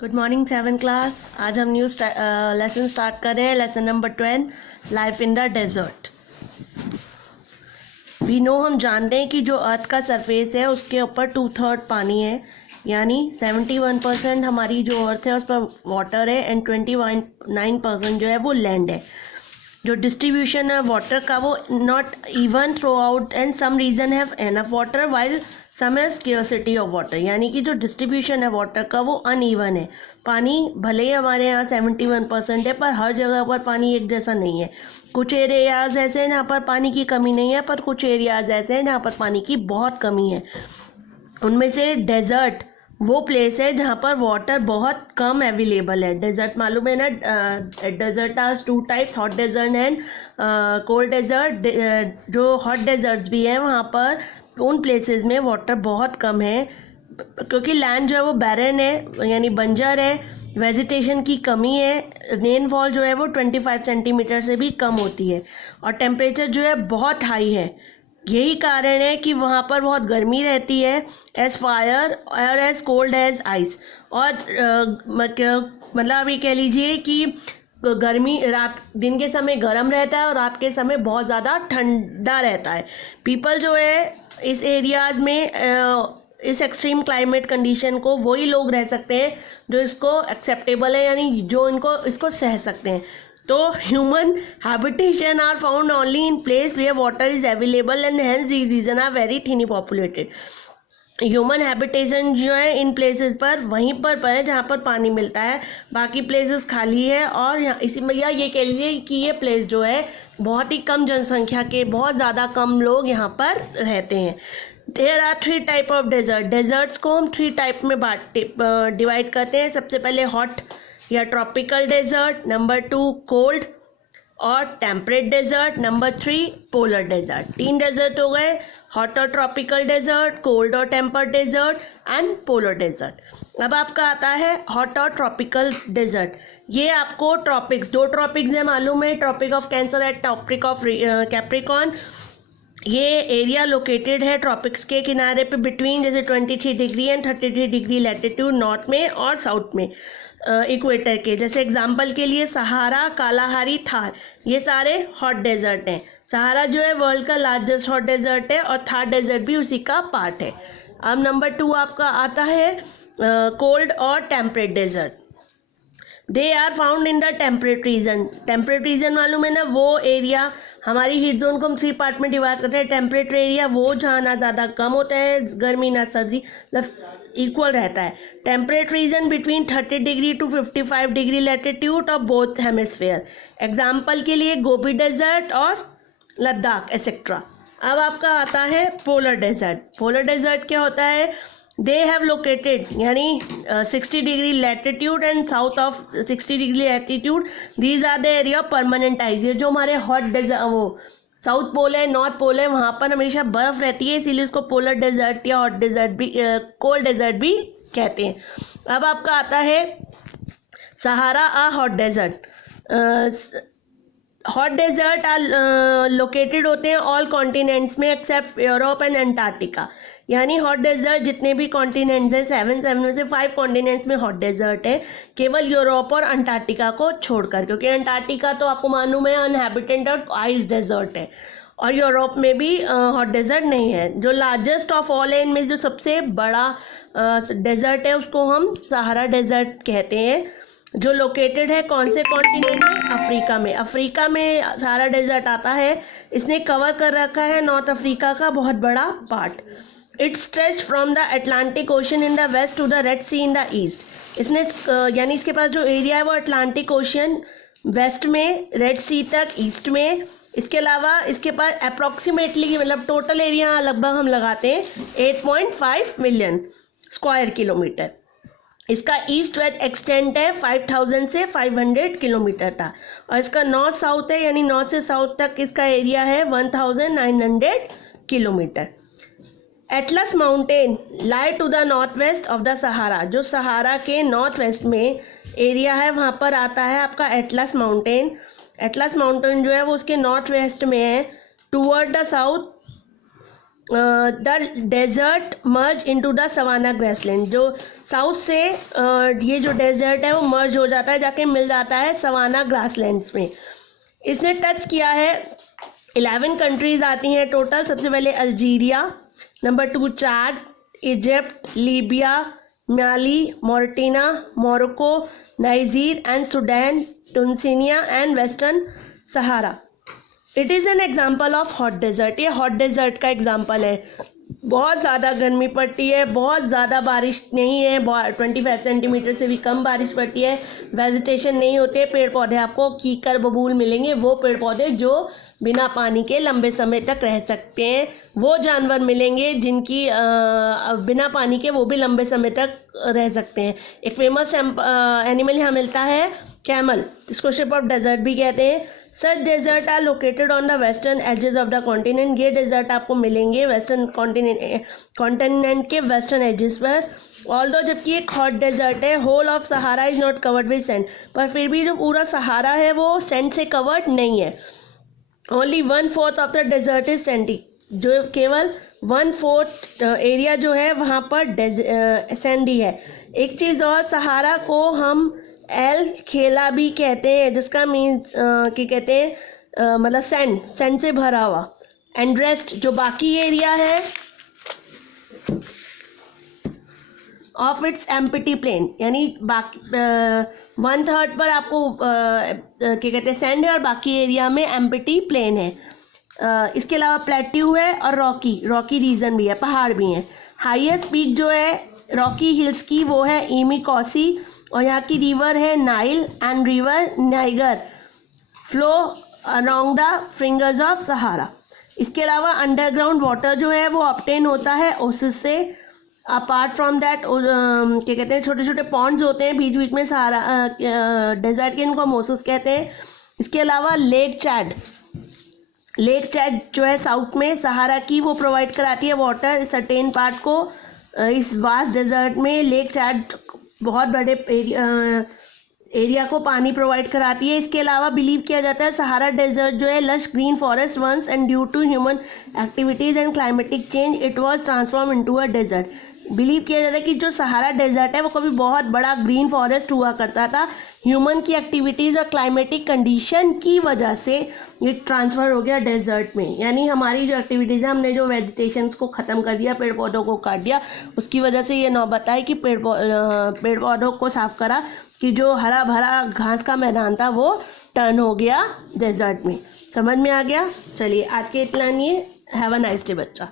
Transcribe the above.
Good morning 7 class. आज हम new lesson start कर रहे हैं। Lesson number 12, life in the desert. We know, हम जानते हैं कि जो अर्थ का सरफेस है उसके ऊपर 2/3 पानी है, यानी 71% हमारी जो अर्थ है उस पर वाटर है एंड 29% जो है वो लैंड है। जो डिस्ट्रीब्यूशन है वाटर का वो not even throughout and some region have enough water while some है स्केर्सिटी ऑफ वाटर, यानी कि जो डिस्ट्रीब्यूशन है वाटर का वो अनइवन है। पानी भले ही हमारे यहाँ 71% है पर हर जगह पर पानी एक जैसा नहीं है। कुछ एरियाज ऐसे हैं जहाँ पर पानी की कमी नहीं है, पर कुछ एरियाज ऐसे हैं जहाँ पर पानी की बहुत कमी है। उनमें से डेजर्ट वो प्लेस है जहाँ पर वाटर बहुत कम अवेलेबल है। डेजर्ट मालूम है ना, desert are 2 types, hot desert and cold desert. जो हॉट डेजर्ट्स भी हैं वहाँ पर उन प्लेसेस में वाटर बहुत कम है, क्योंकि लैंड जो है वो बैरन है, यानी बंजर है, वेजिटेशन की कमी है, रेनफॉल जो है वो 25 सेंटीमीटर से भी कम होती है और टेम्परेचर जो है बहुत हाई है। यही कारण है कि वहाँ पर बहुत गर्मी रहती है, एज फायर और एज कोल्ड एज आइस। और मतलब अभी कह लीजिए कि गर्मी रात दिन के समय गर्म रहता है और रात के समय बहुत ज़्यादा ठंडा रहता है। पीपल जो है इस एरियाज में इस एक्सट्रीम क्लाइमेट कंडीशन को वही लोग रह सकते हैं जो इसको एक्सेप्टेबल है, यानी जो इसको सह सकते हैं। तो human habitation are found only in place where water is available and hence these region are very thinly populated. Human habitation जो है इन प्लेसेस पर वहीं पर है जहाँ पर पानी मिलता है, बाकी प्लेसेस खाली है। और यहाँ इसी में या ये कह लीजिए कि ये प्लेस जो है बहुत ही कम जनसंख्या के, बहुत ज़्यादा कम लोग यहाँ पर रहते हैं। There are 3 type of desert. Deserts को हम 3 टाइप में डिवाइड करते हैं। सबसे पहले हॉट या ट्रॉपिकल डेजर्ट, नंबर 2 कोल्ड और temperate desert, number 3 polar desert. 3 desert हो गए, हॉट और ट्रॉपिकल डेजर्ट, कोल्ड और tempered desert and polar desert. अब आपका आता है हॉट और ट्रॉपिकल डेजर्ट। ये आपको ट्रॉपिक्स, 2 ट्रॉपिक्स हैं मालूम है, Tropic of Cancer and Tropic of Capricorn. ये एरिया लोकेटेड है ट्रॉपिक्स के किनारे पे बिटवीन जैसे 23 degree and 33 degree latitude north में और साउथ में इक्वेटर के। जैसे एग्जांपल के लिए सहारा, कालाहारी, थार, ये सारे हॉट डेजर्ट हैं। सहारा जो है वर्ल्ड का लार्जेस्ट हॉट डेजर्ट है और थार डेजर्ट भी उसी का पार्ट है। अब नंबर 2 आपका आता है कोल्ड और temperate desert. They are found in the temperate region. Temperate region मालूम है ना, वो एरिया, हमारी हीट जोन को हम 3 पार्ट में डिवाइड करते हैं। टेम्परेट एरिया वो जहाँ ना ज़्यादा कम होता है गर्मी ना सर्दी, मतलब इक्वल रहता है। Temperate region between 30 degree to 55 degree latitude of both hemisphere. Example के लिए गोबी डेजर्ट और लद्दाख एक्सेट्रा। अब आपका आता है पोलर डेजर्ट। पोलर डेजर्ट क्या होता है, दे हैव लोकेटेड यानी 60 degree latitude and south of 60 degree latitude, these are the area of permanent ice. ये जो हमारे हॉट डेजर्ट, वो साउथ पोल है, नॉर्थ पोल है, वहाँ पर हमेशा बर्फ रहती है, इसीलिए उसको पोलर डेजर्ट या हॉट डेजर्ट भी, कोल्ड डेजर्ट भी कहते हैं। अब आपका आता है Sahara a hot desert. Hot desert are located होते हैं ऑल कॉन्टिनेंट्स में एक्सेप्ट यूरोप एंड अंटार्कटिका। यानी हॉट डेजर्ट जितने भी कॉन्टिनेंट्स हैं, 7 में से 5 कॉन्टिनेंट्स में हॉट डेजर्ट है, केवल यूरोप और अंटार्कटिका को छोड़कर, क्योंकि अंटार्कटिका तो आपको मालूम है अनहैबिटेड और आइस डेजर्ट है और यूरोप में भी हॉट डेजर्ट नहीं है। जो लार्जेस्ट ऑफ ऑल है, इनमें जो सबसे बड़ा डेजर्ट है उसको हम सहारा डेजर्ट कहते हैं, जो लोकेटेड है कौन से कॉन्टिनेंट में, अफ्रीका में। अफ्रीका में सहारा डेजर्ट आता है, इसने कवर कर रखा है नॉर्थ अफ्रीका का बहुत बड़ा part. It stretch from the Atlantic Ocean in the west to the Red Sea in the east. इसने यानी इसके पास जो एरिया है वो अटलांटिक ओशन वेस्ट में, रेड सी तक ईस्ट में। इसके अलावा इसके पास अप्रॉक्सीमेटली, मतलब टोटल एरिया लगभग हम लगाते हैं 8.5 मिलियन स्क्वायर किलोमीटर। इसका ईस्ट वेस्ट एक्सटेंट है 5000 से 500 किलोमीटर था और इसका नॉर्थ साउथ है, यानी नॉर्थ से साउथ तक इसका एरिया है 1900 kilometre. Atlas mountain lie to the north west of the Sahara. जो सहारा के नॉर्थ वेस्ट में एरिया है वहाँ पर आता है आपका एटलस माउंटेन। एटलस माउंटेन जो है वो उसके नॉर्थ वेस्ट में है। Toward the south the desert merge into the savanna grassland. जो साउथ से ये जो डेजर्ट है वो मर्ज हो जाता है, जाके मिल जाता है सवाना ग्रासलैंड्स में। इसने टच किया है 11 कंट्रीज आती हैं टोटल। सबसे पहले Algeria, number 2 Chad, Egypt, Libya, Mali, Mauritania, Morocco, Niger and Sudan, Tunisia and western Sahara. It is an example of hot desert. ये हॉट डेजर्ट का एग्जाम्पल है। बहुत ज़्यादा गर्मी पड़ती है, बहुत ज़्यादा बारिश नहीं है, 25 सेंटीमीटर से भी कम बारिश पड़ती है, वेजिटेशन नहीं होते, पेड़ पौधे आपको कीकर बबूल मिलेंगे, वो पेड़ पौधे जो बिना पानी के लंबे समय तक रह सकते हैं, वो जानवर मिलेंगे जिनकी बिना पानी के वो भी लंबे समय तक रह सकते हैं। एक फेमस एनिमल यहाँ मिलता है कैमल, जिसको शिप ऑफ डेजर्ट भी कहते हैं। Such desert are located on the western edges of the continent. ये डेजर्ट आपको मिलेंगे वेस्टर्न कॉन्टिनेंट के वेस्टर्न एजेस पर। ऑल्दो जबकि एक हॉट डेजर्ट है, whole of Sahara is not covered with sand, पर फिर भी जो पूरा सहारा है वो सैंड से कवर्ड नहीं है। Only 1/4 of the desert is sandy. जो केवल 1/4 एरिया जो है वहाँ पर सैंडी है। एक चीज़ और, सहारा को हम एल खेला भी कहते हैं, जिसका मीन्स कि कहते हैं मतलब सैंड से भरा हुआ। एंड रेस्ट जो बाकी एरिया है ऑफ इट्स एम्प्टी प्लेन, यानी बाकी 1/3 पर आपको क्या कहते हैं सैंड है, और बाकी एरिया में एम्प्टी प्लेन है। इसके अलावा प्लेट्यू है और रॉकी रीजन भी है, पहाड़ भी हैं। हाईएस्ट पीक जो है रॉकी हिल्स की वो है ईमी कॉसी, और यहाँ की रिवर है Nile and river Niger flow along the fingers of Sahara. इसके अलावा अंडरग्राउंड वाटर जो है वो ऑब्टेन होता है ओसिस से। अपार्ट फ्रॉम दैट क्या कहते हैं छोटे छोटे पॉन्ड्स होते हैं बीच बीच में सहारा डेजर्ट के, इनको हम ओसिस कहते हैं। इसके अलावा लेक चैड जो है साउथ में सहारा की, वो प्रोवाइड कराती है वाटर सर्टेन पार्ट को। इस वास्ट डेजर्ट में लेक चैड बहुत बड़े एरिया को पानी प्रोवाइड कराती है। इसके अलावा बिलीव किया जाता है सहारा डेजर्ट जो है lush green forest once, and due to human activities and climatic change it was transform into a desert. Believe किया जाता है कि जो सहारा डेजर्ट है वो कभी बहुत बड़ा ग्रीन फॉरेस्ट हुआ करता था, ह्यूमन की एक्टिविटीज़ और क्लाइमेटिक कंडीशन की वजह से ये ट्रांसफ़र हो गया डेजर्ट में। यानी हमारी जो एक्टिविटीज़ है, हमने जो वेजिटेशंस को ख़त्म कर दिया, पेड़ पौधों को काट दिया, उसकी वजह से ये नौबत आई कि पेड़ पौधों को साफ करा कि जो हरा भरा घास का मैदान था वो टर्न हो गया डेजर्ट में। समझ में आ गया? चलिए आज के इतना नहीं है। हैव अ नाइस डे बच्चा।